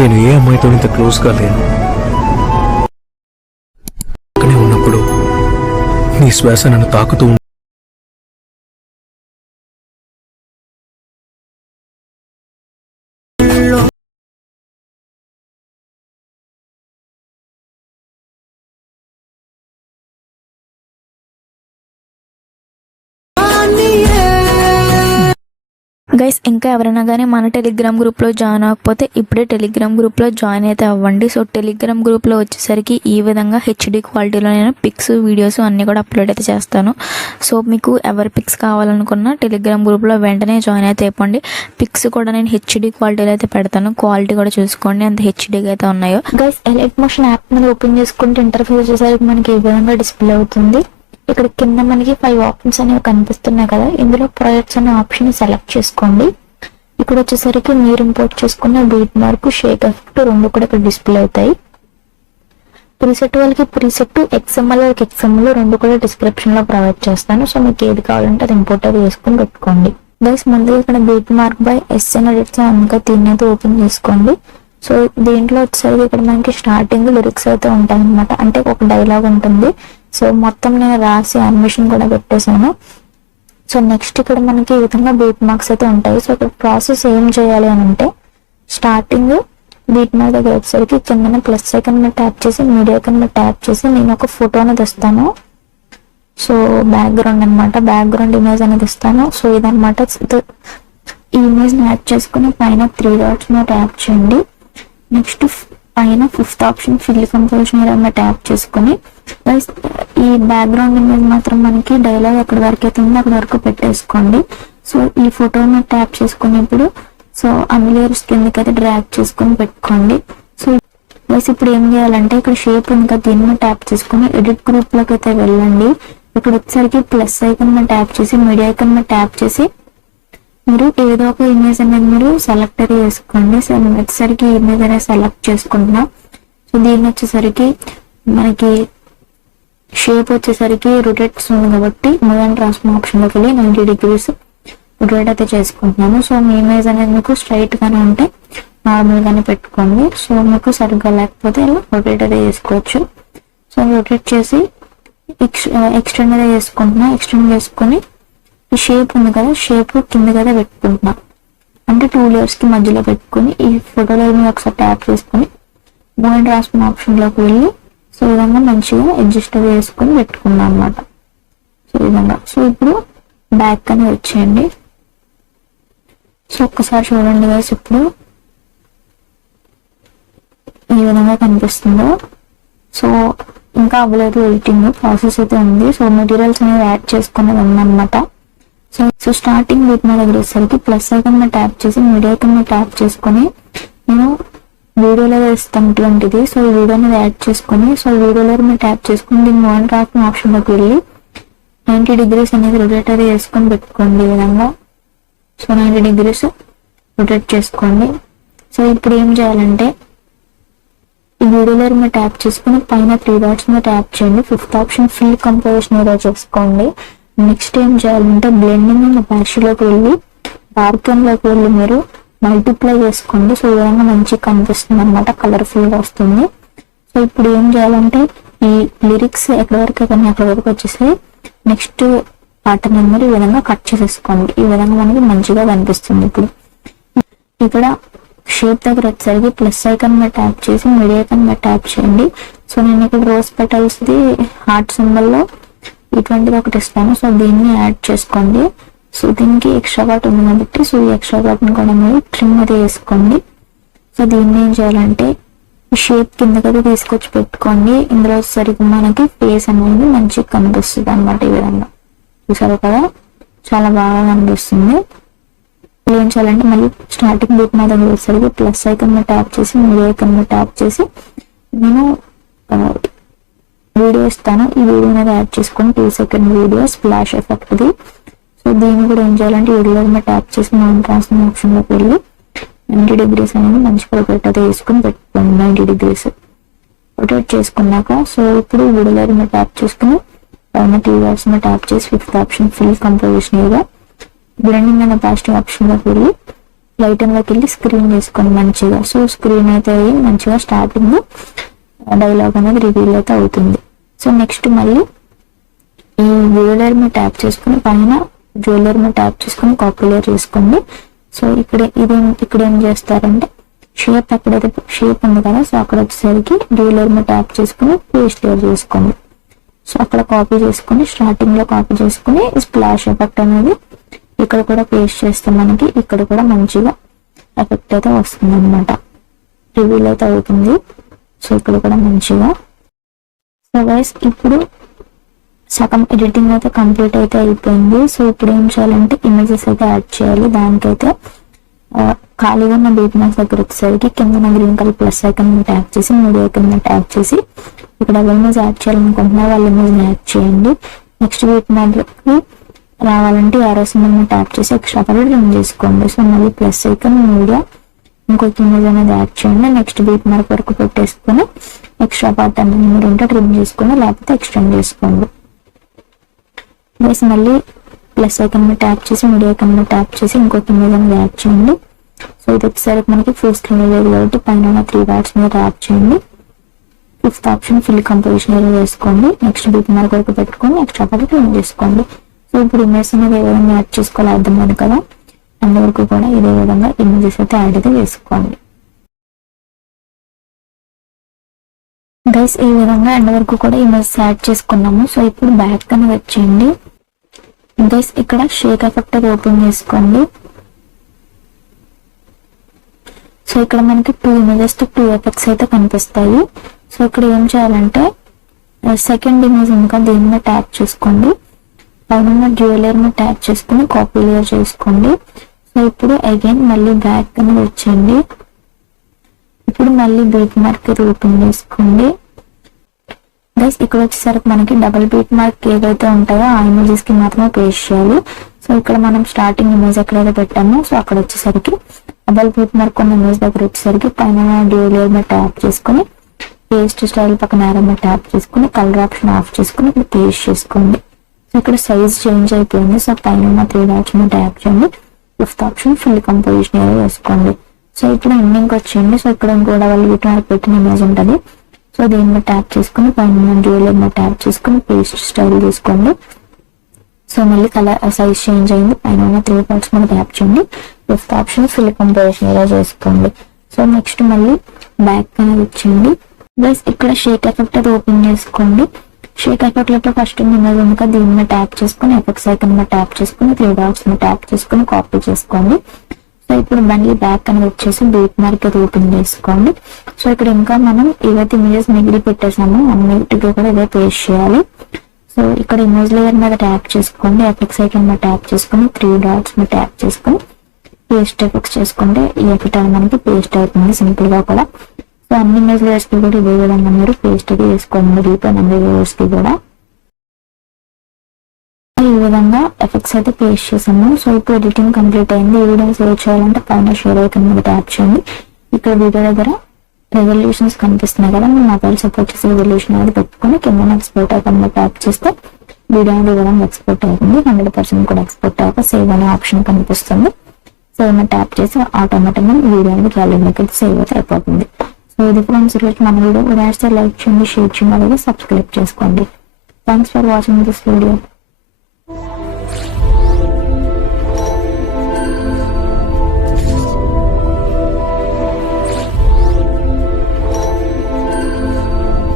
నేను ఏ అమ్మాయితో ఇంత క్లోజ్గా లేను. పక్కనే ఉన్నప్పుడు నీ శ్వాస నన్ను తాకుతూ గైస్, ఇంకా ఎవరైనా కానీ మన టెలిగ్రామ్ గ్రూప్లో జాయిన్ అవ్వకపోతే ఇప్పుడే టెలిగ్రామ్ గ్రూప్లో జాయిన్ అయితే అవ్వండి. సో టెలిగ్రామ్ గ్రూప్లో వచ్చేసరికి ఈ విధంగా హెచ్డి క్వాలిటీలో నేను పిక్స్, వీడియోస్ అన్నీ కూడా అప్లోడ్ అయితే చేస్తాను. సో మీకు ఎవరి పిక్స్ కావాలనుకున్నా టెలిగ్రామ్ గ్రూప్లో వెంటనే జాయిన్ అయితే అయిపోండి. పిక్స్ కూడా నేను హెచ్డి క్వాలిటీలో అయితే పెడతాను. క్వాలిటీ కూడా చూసుకోండి ఎంత హెచ్డీగా అయితే ఉన్నాయో. గైస్, ఎలైట్ మోషన్ యాప్ మీద ఓపెన్ చేసుకుంటే ఇంటర్ఫేస్ వచ్చేసరికి మనకి ఈ విధంగా డిస్ప్లే అవుతుంది. ఇక్కడ కింద మనకి 5 ఆప్షన్స్ అనేవి కనిపిస్తున్నాయి కదా, ఇందులో ప్రాజెక్ట్స్ అనే ఆప్షన్ సెలెక్ట్ చేసుకోండి. ఇక్కడ వచ్చేసరికి మీరు ఇంపోర్ట్ చేసుకున్న బీట్ మార్క్, షేక్ ఎఫెక్ట్ రెండు కూడా ఇక్కడ డిస్ప్లే అవుతాయి. ప్రీసెట్ వాళ్ళకి ప్రీసెట్, ఎక్స్ఎంఎల్ వాళ్ళకి ఎక్స్ఎంఎల్ రెండు కూడా డిస్క్రిప్షన్ లో ప్రొవైడ్ చేస్తాను. సో మీకు ఏది కావాలంటే అది ఇంపోర్ట్ అది చేసుకుని పెట్టుకోండి. గైస్, ముందుగా ఇక్కడ beat mark by S N edits ఇంకా దీన్ని అయితే ఓపెన్ చేసుకోండి. సో దీంట్లో వచ్చేసరికి ఇక్కడ మనకి స్టార్టింగ్ లిరిక్స్ అయితే ఉంటాయి అనమాట, అంటే ఒక డైలాగ్ ఉంటుంది. సో మొత్తం నేను రాసి యానిమేషన్ కూడా పెట్టేశాను. సో నెక్స్ట్ ఇక్కడ మనకి ఈ విధంగా బీట్ మార్క్స్ అయితే ఉంటాయి. సో ఇక్కడ ప్రాసెస్ ఏం చేయాలి అని అంటే, స్టార్టింగ్ బీట్ మార్క్ దగ్గర వచ్చేసరికి కింద ప్లస్ ఐకాన్ మీద ట్యాప్ చేసి, మీడియా ఐకాన్ మీద ట్యాప్ చేసి నేను ఒక ఫోటోని తెస్తాను. సో బ్యాక్గ్రౌండ్ అనమాట, బ్యాక్గ్రౌండ్ ఇమేజ్ అనేది ఇస్తాను. సో ఇదనమాట, ఈ ఇమేజ్ ని యాడ్ చేసుకుని పైన 3 డాట్స్ మీద ట్యాప్ చేయండి. నెక్స్ట్ పైన 5th ఆప్షన్ ఫిల్ కంపోజిషన్ మీద ట్యాప్ చేసుకుని, ఈ బ్యాక్గ్రౌండ్ ఇమేజ్ మాత్రం మనకి డైలాగ్ ఎక్కడి వరకు అయితే ఉందో అక్కడి వరకు పెట్టేసుకోండి. సో ఈ ఫోటోని ట్యాప్ చేసుకునేప్పుడు సో అన్ని లేయర్స్ కిందకి అయితే డ్రాగ్ చేసుకుని పెట్టుకోండి. సో ఇప్పుడు ఏం చేయాలంటే, ఇక్కడ షేప్ ఉంది కదా, దీని మీద ట్యాప్ చేసుకుని ఎడిట్ గ్రూప్ లోకి అయితే వెళ్ళండి. ఇక్కడ వచ్చేసరికి ప్లస్ ఐకాన్ మీద ట్యాప్ చేసి, మీడియా ఐకాన్ మీద ట్యాప్ చేసి మీరు ఏదో ఒక ఇమేజ్ అనేది మీరు సెలెక్ట్ అయితే చేసుకోండి. సో నేను వచ్చేసరికి ఇమేజ్ అనేది సెలెక్ట్ చేసుకుంటున్నా. సో దీన్ని వచ్చేసరికి మనకి షేప్ వచ్చేసరికి రొటేట్స్ ఉంది కాబట్టి మూవ్ అండ్ ట్రాన్స్ఫార్మ్ ఆప్షన్ లోకి వెళ్ళి 90 degrees రొటేట్ అయితే చేసుకుంటున్నాను. సో మీ ఇమేజ్ అనేది మీకు స్ట్రైట్ గానే ఉంటే నార్మల్ గానే పెట్టుకోండి. సో మీకు సరిగ్గా లేకపోతే ఇలా రొటేట్ అయితే చేసుకోవచ్చు. సో రొటేట్ చేసి ఎక్స్టెండ్ అయితే చేసుకుంటున్నా. ఎక్స్టెండ్ చేసుకుని ఈ షేప్ ఉంది కదా, షేప్ కింద కదా పెట్టుకుంటున్నా, అంటే 2 layers కి మధ్యలో పెట్టుకుని ఈ ఫోటోలో మీద ఒకసారి ట్యాప్ చేసుకుని మూవ్ అండ్ ట్రాన్స్ఫార్మ్ ఆప్షన్ లోకి వెళ్ళి సో ఈ విధంగా మంచిగా అడ్జస్ట్ చేసుకుని పెట్టుకున్నాం అనమాట. సో ఈ విధంగా. సో ఇప్పుడు బ్యాక్ అని వచ్చేయండి. సో ఒక్కసారి చూడండి గైస్, ఇప్పుడు ఈ విధంగా కనిపిస్తుందో. సో ఇంకా అవ్వలేదు, ఎడిటింగ్ ప్రాసెస్ అయితే ఉంది. సో మెటీరియల్స్ అనేవి యాడ్ చేసుకునేది ఉందన్నమాట. సో స్టార్టింగ్ బీట్ మీద దగ్గర వచ్చేసరికి ప్లస్ ఐకాన్ మీద ట్యాప్ చేసి, మీడియా ఐకాన్ మీద ట్యాప్ చేసుకుని నేను వీడియోలో ఇస్తున్నటువంటిది. సో ఈ వీడియో అనేది యాడ్ చేసుకుని, సో వీడియోలో మీరు ట్యాప్ చేసుకుని దీన్ని మూవ్ అండ్ ట్రాన్స్ఫార్మ్ ఆప్షన్ లోకి వెళ్ళి 90 degrees అనేది రొటేట్ అయితే చేసుకొని పెట్టుకోండి ఈ విధంగా. సో 90 degrees రొటేట్ చేసుకోండి. సో ఇప్పుడు ఏం చేయాలంటే, ఈ వీడియోలో మీరు ట్యాప్ చేసుకుని పైన 3 డాట్స్ మీద ట్యాప్ చేయండి. 5th ఆప్షన్ ఫిల్ కంపోజిషన్ ఏదో చేసుకోండి. నెక్స్ట్ ఏం చేయాలంటే, బ్లెండింగ్ అండ్ ఒపాసిటీలోకి వెళ్ళి డార్క్ లోకి వెళ్ళి మీరు మల్టిప్లై చేసుకోండి. సో ఈ విధంగా మంచిగా కనిపిస్తుంది అనమాట, కలర్ఫుల్ గా వస్తుంది. సో ఇప్పుడు ఏం చేయాలంటే, ఈ లిరిక్స్ ఎక్కడి వరకు అయితే అక్కడి వరకు వచ్చేసి నెక్స్ట్ పార్ట్ అనేది మీరు ఈ విధంగా కట్ చేసేసుకోండి. ఈ విధంగా మనకి మంచిగా కనిపిస్తుంది. ఇప్పుడు ఇక్కడ షేప్ దగ్గర వచ్చేసరికి ప్లస్ ఐకాన్ మీద ట్యాప్ చేసి, మీడియా ఐకాన్ మీద ట్యాప్ చేయండి. సో నేను ఇక్కడ rose petals the heart symbol లో ఇటువంటిది ఒకటి ఇస్తాను. సో దీన్ని యాడ్ చేసుకోండి. సో దీనికి ఎక్స్ట్రా పార్ట్ ఉంది కాబట్టి సో ఈ ఎక్స్ట్రా పార్ట్ ని కూడా మీరు ట్రిమ్ అయితే వేసుకోండి. సో దీన్ని ఏం చేయాలంటే, ఈ షేప్ కిందకైతే తీసుకొచ్చి పెట్టుకోండి. ఇందులో వచ్చేసరికి మనకి ఫేస్ అనేది మంచిగా కనిపిస్తుంది అనమాట. ఈ విధంగా చూసారు కదా, చాలా బాగా కనిపిస్తుంది. ఏం చేయాలంటే, మళ్ళీ స్టార్టింగ్ బీట్ మీద వచ్చేసరికి ప్లస్ ఐకాన్ మీద ట్యాప్ చేసి, మీడియా ఐకాన్ మీద ట్యాప్ చేసి నేను వీడియో ఇస్తాను. ఈ వీడియో అనేది యాడ్ చేసుకొని 2 second video splash effect the. So దీన్ని కూడా ఏం చేయాలంటే, వీడియో మీద ట్యాప్ చేసి మూవ్ ట్రాన్స్ఫార్మ్ ఆప్షన్ లోకి వెళ్ళి 90 degrees అనేది మంచిగా రొటేట్ అయితే వేసుకుని పెట్టుకోండి. 90 degrees రొటేట్ చేసుకున్నాక, సో ఇప్పుడు వీడియో మీద ట్యాప్ చేసుకుని పైన 3 డాట్స్ మీద ట్యాప్ చేసి 5th ఆప్షన్ ఫిల్ కంపోజిషన్ ఏదో బ్లెండింగ్ అండ్ ఒపాసిటీ ఆప్షన్ లోకి వెళ్ళి లైటన్లోకి వెళ్ళి స్క్రీన్ చేసుకోండి మంచిగా. సో స్క్రీన్ అయితే మంచిగా స్టార్టింగ్ డైలాగ్ అనేది రివీల్ అయితే అవుతుంది. సో నెక్స్ట్ మళ్ళీ ఈ జ్యువెలరీ మీద ట్యాప్ చేసుకుని పైన జ్యువెలరీ మీద ట్యాప్ చేసుకుని కాపీలేర్ చేసుకోండి. సో ఇక్కడ ఏం చేస్తారంటే షేప్ ఎక్కడైతే షేప్ ఉంది కదా, సో అక్కడ వచ్చేసరికి జ్యువెలరీ మీద ట్యాప్ చేసుకుని పేస్ట్ లేయర్ చేసుకోండి. సో అక్కడ కాపీ చేసుకుని స్టార్టింగ్ లో కాపీ చేసుకుని స్ప్లాష్ ఎఫెక్ట్ అనేది ఇక్కడ కూడా పేస్ట్ చేస్తే మనకి ఇక్కడ కూడా మంచిగా ఎఫెక్ట్ అయితే వస్తుంది అనమాట, రివీల్ అయితే అవుతుంది. సో ఇక్కడ కూడా మంచిగా. సో గైస్ ఇప్పుడు సగం ఎడిటింగ్ అయితే కంప్లీట్ అయితే అయిపోయింది. సో ఇప్పుడు ఏం చేయాలంటే ఇమేజెస్ అయితే యాడ్ చేయాలి. దానికైతే ఖాళీగా ఉన్న బీట్ మార్క్స్ దగ్గర వచ్చేసరికి కింద green colour plus icon tap చేసి మీడియా ఐకాన్ ట్యాప్ చేసి ఇక్కడ ఇమేజ్ యాడ్ చేయాలనుకుంటున్నారు వాళ్ళ ఇమేజ్ యాడ్ చేయండి. నెక్స్ట్ బీట్ మార్క్కి రావాలంటే యారో సింబల్ ట్యాప్ చేసి ఎక్స్ట్రా పార్ట్ రిమూవ్ చేసుకోండి. సో మళ్ళీ ప్లస్ ఐకాన్ మీడియా ఇంకొక ఇమేజ్ అనేది యాడ్ చేయండి. నెక్స్ట్ బీట్ మార్క్ వరకు పెట్టేసుకుని ఎక్స్ట్రా పార్ట్ అనేది మీరు ఉంటే ట్రిమ్ చేసుకుని లేకపోతే ఎక్స్టెండ్ చేసుకోండి. మళ్ళీ ప్లస్ ఐకాన్ మీద ట్యాప్ చేసి మీడియా ఐకాన్ మీద ట్యాప్ చేసి ఇంకొక ఇమేజ్ అనేది యాడ్ చేయండి. సో ఇది వచ్చేసరికి మనకి ఫుల్ స్క్రీన్ లేదు కాబట్టి పైన 3 డాట్స్ మీద ట్యాప్ చేయండి. 5th option full composition area వేసుకోండి. నెక్స్ట్ బీట్ మార్క్ వరకు పెట్టుకొని ఎక్స్ట్రా పార్ట్ ట్రిమ్ చేసుకోండి. సో ఇప్పుడు ఇమేజ్ అనేది ఏ విధంగా యాడ్ చేసుకోవాలి అర్థమైంది కదా, అండ్ వరకు కూడా ఇదే విధంగా ఇమేజెస్ అయితే యాడ్ అయితే చేసుకోండి. గైస్ ఈ విధంగా ఎండ్ వరకు కూడా ఇమేజ్ యాడ్ చేసుకున్నాము. సో ఇప్పుడు బ్యాక్ అనేది వచ్చేయండి. గైస్ ఇక్కడ షేక్ ఎఫెక్ట్ అది ఓపెన్ చేసుకోండి. సో ఇక్కడ మనకి 2 ఇమేజెస్ తో 2 ఎఫెక్ట్స్ అయితే కనిపిస్తాయి. సో ఇక్కడ ఏం చేయాలంటే సెకండ్ ఇమేజ్ ఇంకా దీని మీద ట్యాప్ చేసుకోండి. పైన జ్యువెలరీ మీద ట్యాప్ చేసుకుని కాపీ లేయర్ చేసుకోండి. సో ఇప్పుడు అగైన్ మళ్ళీ బ్యాక్ అనేది వచ్చేయండి. ఇప్పుడు మళ్ళీ బీట్ మార్క్ ఓపెన్ చేసుకోండి. గైస్ ఇక్కడ వచ్చేసరికి మనకి డబుల్ బీట్ మార్క్ ఏవైతే ఉంటాయో ఆ ఇమేజెస్ కి మాత్రమే పేస్ట్ చేయాలి. సో ఇక్కడ మనం స్టార్టింగ్ ఇమేజ్ ఎక్కడైతే పెట్టామో సో అక్కడ వచ్చేసరికి డబుల్ బీట్ మార్క్ ఉన్న ఇమేజ్ దగ్గర వచ్చేసరికి పైన డ్యూయల్ మీద ట్యాప్ చేసుకుని పేస్ట్ స్టైల్ పక్కన యారో మీద ట్యాప్ చేసుకుని కలర్ ఆప్షన్ ఆఫ్ చేసుకుని ఇక్కడ పేస్ట్ చేసుకోండి. సో ఇక్కడ సైజ్ చేంజ్ అయిపోయింది. సో పైన 3 డాట్స్ మీద ట్యాప్ చేయండి. 5th option full composition area వేసుకోండి. సో ఇప్పుడు ఎండింగ్ వచ్చేయండి. సో ఇక్కడ ఇంకో డబుల్ బీట్ మార్క్ పెట్టిన ఇమేజ్ ఉంటుంది. సో దీని మీద ట్యాప్ చేసుకుని పైన డ్యూయల్ మీద ట్యాప్ చేసుకుని పేస్ట్ స్టైల్ తీసుకోండి. సో మళ్ళీ కలర్ సైజ్ చేంజ్ అయింది. పైన 3 డాట్స్ మీద ట్యాప్ చేయండి. 5th option full composition area చేసుకోండి. సో నెక్స్ట్ మళ్ళీ బ్యాక్ అనేది వచ్చేయండి. గైస్ ఇక్కడ షేక్ ఎఫెక్ట్ అది ఓపెన్ చేసుకోండి. షేక్ ఎఫెక్ట్ లో ఫస్ట్ ఇమేజ్ ఉంది కదా దీని మీద ట్యాప్ చేసుకుని ఎఫెక్ట్స్ ఐకాన్ మీద ట్యాప్ చేసుకుని 3 డాట్స్ మీద ట్యాప్ చేసుకుని కాపీ చేసుకోండి. సో ఇప్పుడు మళ్ళీ బ్యాక్ అనేది వచ్చేసి బీట్ మార్క్ అది ఓపెన్ చేసుకోండి. సో ఇక్కడ ఇంకా మనం ఏవైతే ఇమేజెస్ మిగిలి పెట్టేసామో అన్నిటికీ కూడా ఇదే పేస్ట్ చేయాలి. సో ఇక్కడ ఇమేజ్ లేయర్ మీద ట్యాప్ చేసుకోండి. ఎఫెక్ట్స్ ఐకాన్ మీద ట్యాప్ చేసుకుని 3 డాట్స్ మీద ట్యాప్ చేసుకుని పేస్ట్ ఎఫెక్ట్స్ చేసుకుంటే ఈ ఎఫెక్ట్ అనేది మనకి పేస్ట్ అవుతుంది సింపుల్ గా కూడా. సో అన్ని ఇమేజ్ లేయర్స్ కి కూడా ఇదే విధంగా మీరు పేస్ట్ అది చేసుకోండి. రీపైన్ అన్ని లేయర్స్ కి కూడా ఈ విధంగా ఎఫెక్ట్స్ అయితే పేస్ట్ చేసాము. సో ఇప్పుడు ఎడిటింగ్ కంప్లీట్ అయింది. ఈ వీడియో సేవ్ చేయాలంటే పైన షేర్ ఐకాన్ మీద ట్యాప్ చేయండి. ఇక్కడ వీడియో దగ్గర రెజల్యూషన్స్ కనిపిస్తున్నాయి కదా, మీ మొబైల్ సపోర్ట్ చేసే రెజల్యూషన్ అనేది పెట్టుకుని కింద ఎక్స్పోర్ట్ ఐకాన్ మీద ట్యాప్ చేస్తే వీడియో అనేది విధంగా ఎక్స్పోర్ట్ అవుతుంది. 100% కూడా ఎక్స్పోర్ట్ అయ్యాక సేవ్ అనే ఆప్షన్ కనిపిస్తుంది. సేవ్ మీద ట్యాప్ చేసి ఆటోమేటిక్గా వీడియో అనేది గ్యాలరీలోకి సేవ్ అయితే అయిపోతుంది. సో ఇది ఫ్రెండ్స్ ఈరోజు మన వీడియో లైక్ చేయండి, షేర్ చేయండి, అలాగే సబ్స్క్రైబ్ చేసుకోండి. Thanks for watching this video.